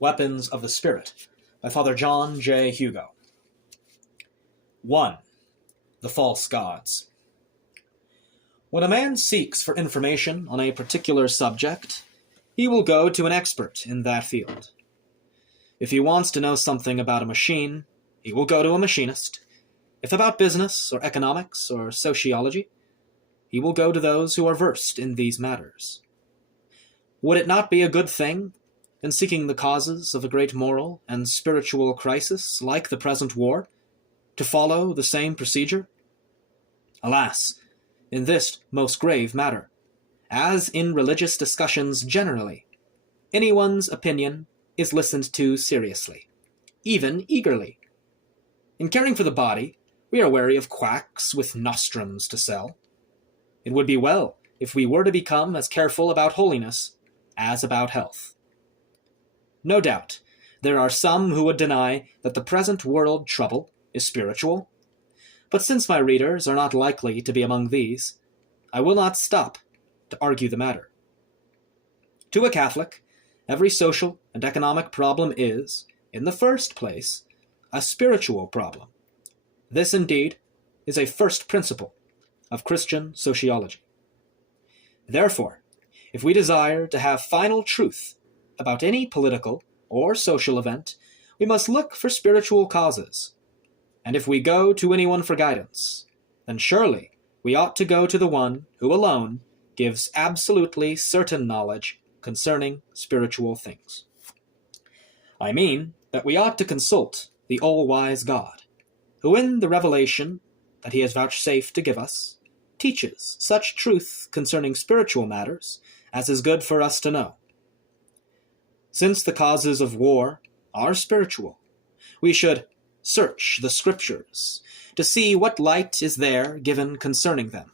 Weapons of the Spirit by Father John J. Hugo. 1. The False Gods. When a man seeks for information on a particular subject, he will go to an expert in that field. If he wants to know something about a machine, he will go to a machinist. If about business or economics or sociology, he will go to those who are versed in these matters. Would it not be a good thing, in seeking the causes of a great moral and spiritual crisis like the present war, to follow the same procedure? Alas, in this most grave matter, as in religious discussions generally, anyone's opinion is listened to seriously, even eagerly. In caring for the body, we are wary of quacks with nostrums to sell. It would be well if we were to become as careful about holiness as about health. No doubt, there are some who would deny that the present world trouble is spiritual, but since my readers are not likely to be among these, I will not stop to argue the matter. To a Catholic, every social and economic problem is, in the first place, a spiritual problem. This, indeed, is a first principle of Christian sociology. Therefore, if we desire to have final truth about any political or social event, we must look for spiritual causes. And if we go to anyone for guidance, then surely we ought to go to the one who alone gives absolutely certain knowledge concerning spiritual things. I mean that we ought to consult the all-wise God, who in the revelation that he has vouchsafed to give us, teaches such truth concerning spiritual matters as is good for us to know. Since the causes of war are spiritual, we should search the Scriptures to see what light is there given concerning them.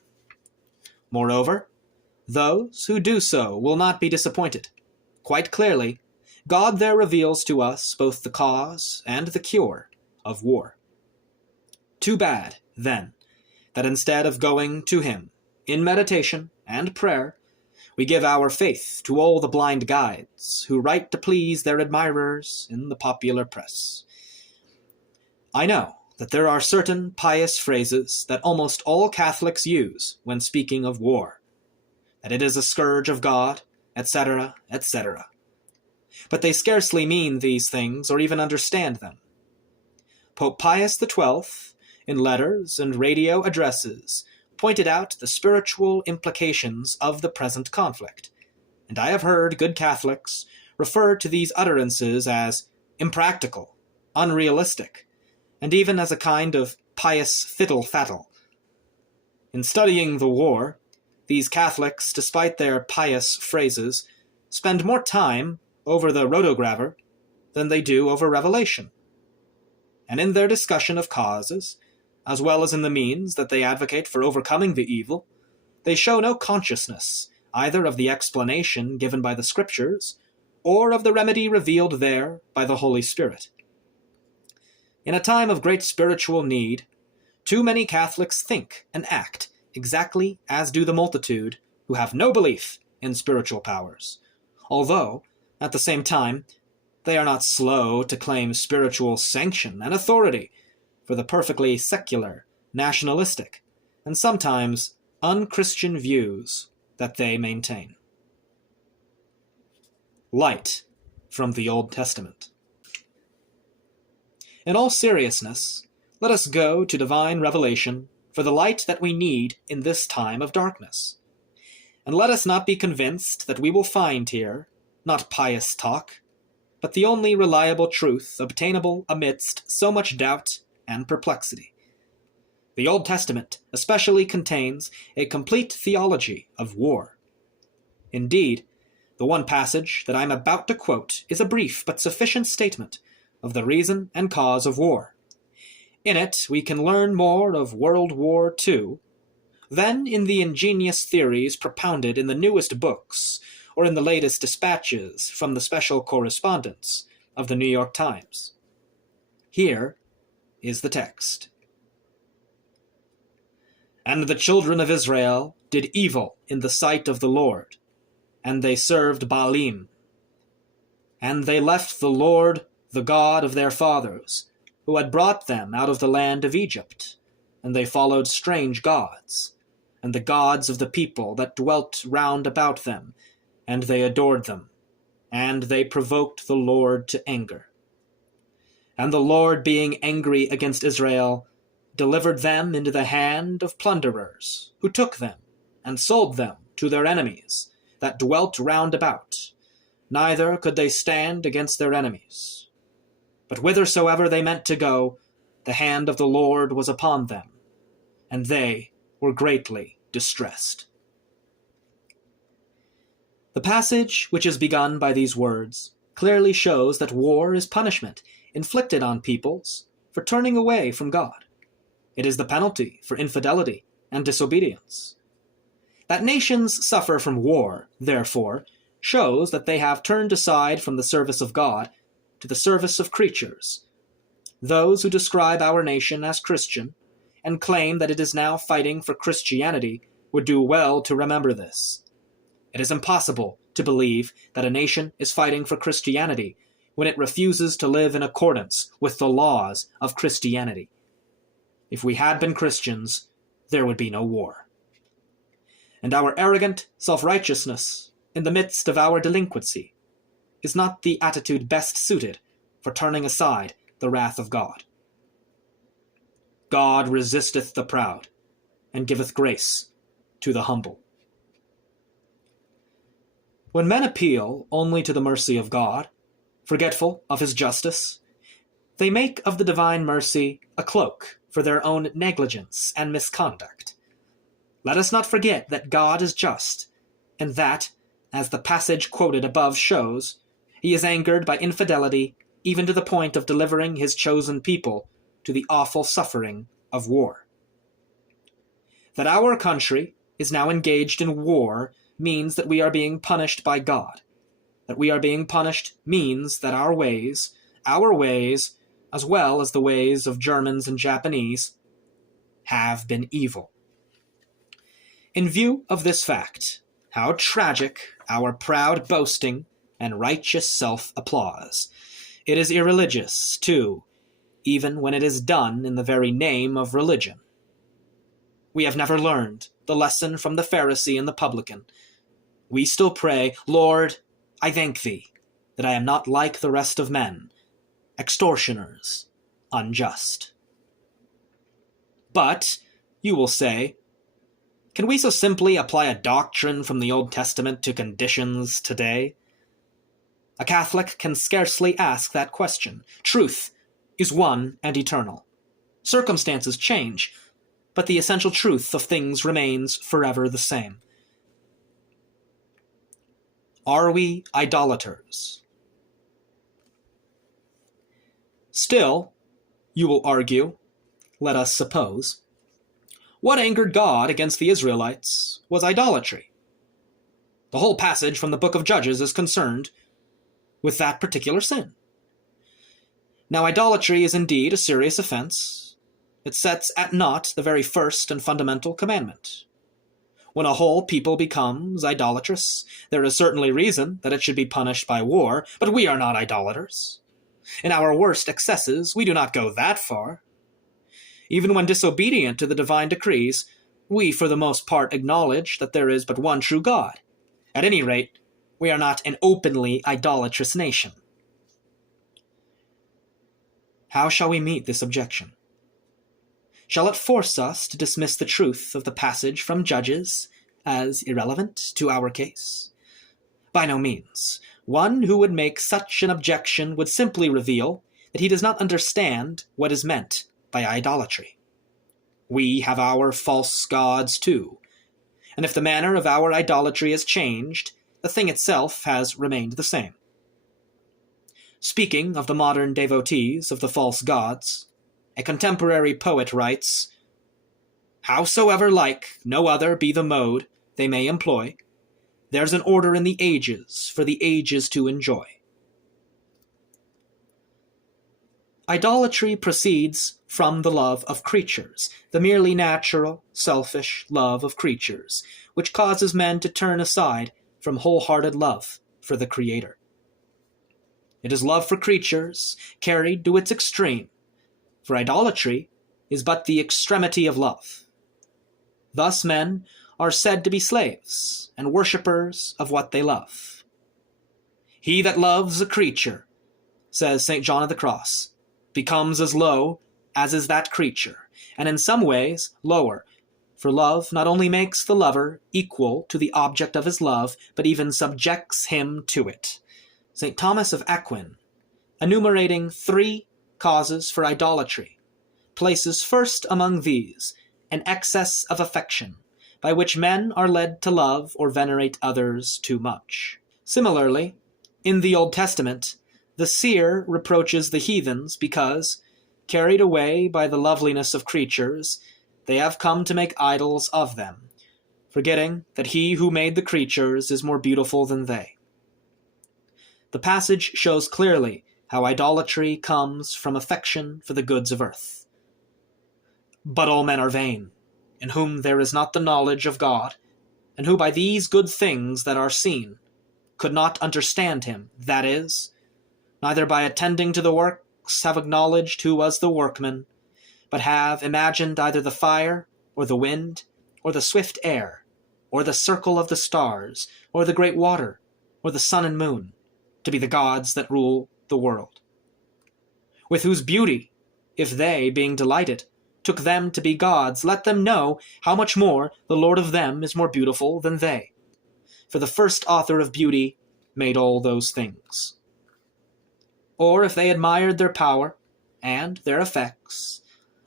Moreover, those who do so will not be disappointed. Quite clearly, God there reveals to us both the cause and the cure of war. Too bad, then, that instead of going to him in meditation and prayer, we give our faith to all the blind guides who write to please their admirers in the popular press. I know that there are certain pious phrases that almost all Catholics use when speaking of war, that it is a scourge of God, etc., etc. But they scarcely mean these things or even understand them. Pope Pius XII, in letters and radio addresses, pointed out the spiritual implications of the present conflict, and I have heard good Catholics refer to these utterances as impractical, unrealistic, and even as a kind of pious fiddle-faddle. In studying the war, these Catholics, despite their pious phrases, spend more time over the rotograver than they do over revelation. And in their discussion of causes, as well as in the means that they advocate for overcoming the evil, they show no consciousness either of the explanation given by the Scriptures or of the remedy revealed there by the Holy Spirit. In a time of great spiritual need, too many Catholics think and act exactly as do the multitude who have no belief in spiritual powers, although, at the same time, they are not slow to claim spiritual sanction and authority for the perfectly secular, nationalistic, and sometimes unchristian views that they maintain. Light from the Old Testament. In all seriousness, let us go to divine revelation for the light that we need in this time of darkness. And let us not be convinced that we will find here, not pious talk, but the only reliable truth obtainable amidst so much doubt and perplexity. The Old Testament especially contains a complete theology of war. Indeed, the one passage that I am about to quote is a brief but sufficient statement of the reason and cause of war. In it we can learn more of World War II than in the ingenious theories propounded in the newest books or in the latest dispatches from the special correspondents of the New York Times. Here is the text. And the children of Israel did evil in the sight of the Lord, and they served Baalim. And they left the Lord, the God of their fathers, who had brought them out of the land of Egypt, and they followed strange gods, and the gods of the people that dwelt round about them, and they adored them, and they provoked the Lord to anger. And the Lord, being angry against Israel, delivered them into the hand of plunderers, who took them, and sold them to their enemies, that dwelt round about, neither could they stand against their enemies. But whithersoever they meant to go, the hand of the Lord was upon them, and they were greatly distressed. The passage which is begun by these words clearly shows that war is punishment inflicted on peoples for turning away from God. It is the penalty for infidelity and disobedience. That nations suffer from war, therefore, shows that they have turned aside from the service of God to the service of creatures. Those who describe our nation as Christian and claim that it is now fighting for Christianity would do well to remember this. It is impossible to believe that a nation is fighting for Christianity when it refuses to live in accordance with the laws of Christianity. If we had been Christians, there would be no war. And our arrogant self-righteousness in the midst of our delinquency is not the attitude best suited for turning aside the wrath of God. God resisteth the proud, and giveth grace to the humble. When men appeal only to the mercy of God, forgetful of his justice, they make of the divine mercy a cloak for their own negligence and misconduct. Let us not forget that God is just, and that, as the passage quoted above shows, he is angered by infidelity even to the point of delivering his chosen people to the awful suffering of war. That our country is now engaged in war means that we are being punished by God. That we are being punished means that our ways, as well as the ways of Germans and Japanese, have been evil. In view of this fact, how tragic our proud boasting and righteous self-applause. It is irreligious, too, even when it is done in the very name of religion. We have never learned the lesson from the Pharisee and the publican. We still pray, Lord, I thank thee, that I am not like the rest of men, extortioners, unjust. But, you will say, can we so simply apply a doctrine from the Old Testament to conditions today? A Catholic can scarcely ask that question. Truth is one and eternal. Circumstances change, but the essential truth of things remains forever the same. Are we idolaters? Still, you will argue, let us suppose, what angered God against the Israelites was idolatry. The whole passage from the book of Judges is concerned with that particular sin. Now, idolatry is indeed a serious offense. It sets at naught the very first and fundamental commandment. When a whole people becomes idolatrous, there is certainly reason that it should be punished by war, but we are not idolaters. In our worst excesses, we do not go that far. Even when disobedient to the divine decrees, we for the most part acknowledge that there is but one true God. At any rate, we are not an openly idolatrous nation. How shall we meet this objection? Shall it force us to dismiss the truth of the passage from Judges as irrelevant to our case? By no means. One who would make such an objection would simply reveal that he does not understand what is meant by idolatry. We have our false gods too, and if the manner of our idolatry has changed, the thing itself has remained the same. Speaking of the modern devotees of the false gods, a contemporary poet writes, "Howsoever like no other be the mode they may employ, there's an order in the ages for the ages to enjoy." Idolatry proceeds from the love of creatures, the merely natural, selfish love of creatures, which causes men to turn aside from wholehearted love for the Creator. It is love for creatures, carried to its extreme, for idolatry is but the extremity of love. Thus men are said to be slaves and worshippers of what they love. He that loves a creature, says St. John of the Cross, becomes as low as is that creature, and in some ways lower, for love not only makes the lover equal to the object of his love, but even subjects him to it. St. Thomas of Aquin, enumerating 3 causes for idolatry, places first among these an excess of affection, by which men are led to love or venerate others too much. Similarly, in the Old Testament, the seer reproaches the heathens because, carried away by the loveliness of creatures, they have come to make idols of them, forgetting that he who made the creatures is more beautiful than they. The passage shows clearly how idolatry comes from affection for the goods of earth. But all men are vain, in whom there is not the knowledge of God, and who by these good things that are seen could not understand him, that is, neither by attending to the works have acknowledged who was the workman, but have imagined either the fire, or the wind, or the swift air, or the circle of the stars, or the great water, or the sun and moon, to be the gods that rule the world. With whose beauty, if they, being delighted, took them to be gods, let them know how much more the Lord of them is more beautiful than they. For the first author of beauty made all those things. Or if they admired their power and their effects,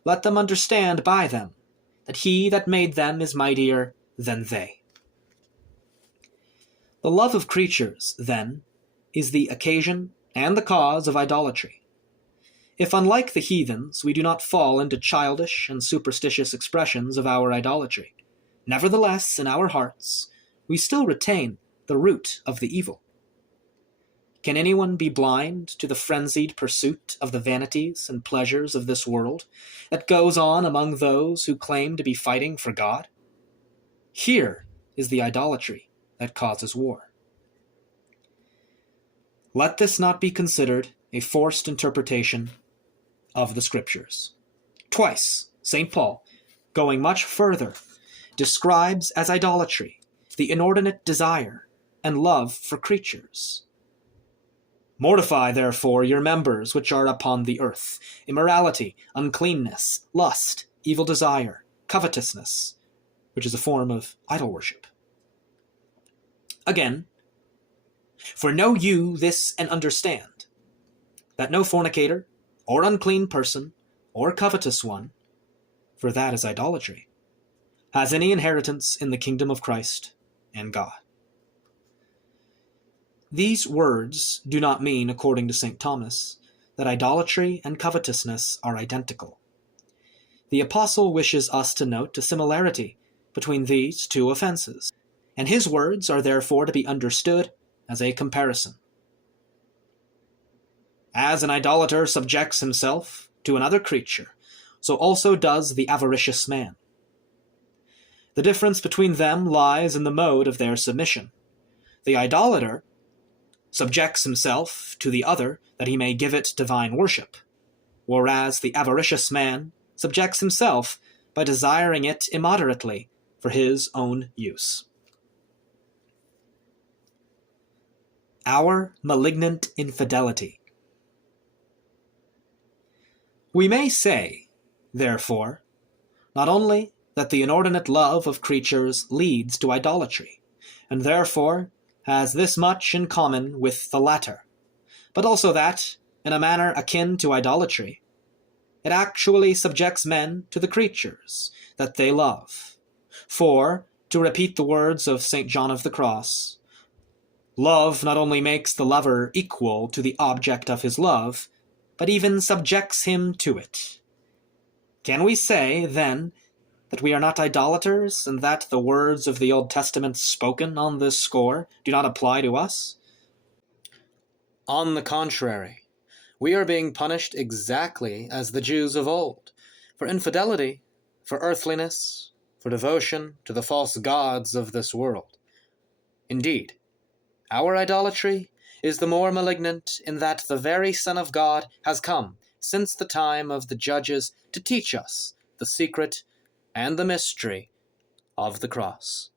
let them understand by them that he that made them is mightier than they. The love of creatures, then, is the occasion and the cause of idolatry. If, unlike the heathens, we do not fall into childish and superstitious expressions of our idolatry, nevertheless, in our hearts, we still retain the root of the evil. Can anyone be blind to the frenzied pursuit of the vanities and pleasures of this world that goes on among those who claim to be fighting for God? Here is the idolatry that causes war. Let this not be considered a forced interpretation of the Scriptures. Twice, St. Paul, going much further, describes as idolatry the inordinate desire and love for creatures. Mortify, therefore, your members which are upon the earth, immorality, uncleanness, lust, evil desire, covetousness, which is a form of idol worship. Again, for know you this and understand, that no fornicator, or unclean person, or covetous one, for that is idolatry, has any inheritance in the kingdom of Christ and God. These words do not mean, according to St. Thomas, that idolatry and covetousness are identical. The apostle wishes us to note a similarity between these 2 offenses, and his words are therefore to be understood as a comparison. As an idolater subjects himself to another creature, so also does the avaricious man. The difference between them lies in the mode of their submission. The idolater subjects himself to the other that he may give it divine worship, whereas the avaricious man subjects himself by desiring it immoderately for his own use. Our malignant infidelity. We may say, therefore, not only that the inordinate love of creatures leads to idolatry, and therefore has this much in common with the latter, but also that, in a manner akin to idolatry, it actually subjects men to the creatures that they love. For, to repeat the words of St. John of the Cross, love not only makes the lover equal to the object of his love, but even subjects him to it. Can we say, then, that we are not idolaters, and that the words of the Old Testament spoken on this score do not apply to us? On the contrary, we are being punished exactly as the Jews of old, for infidelity, for earthliness, for devotion to the false gods of this world. Indeed, our idolatry is the more malignant in that the very Son of God has come since the time of the judges to teach us the secret and the mystery of the cross.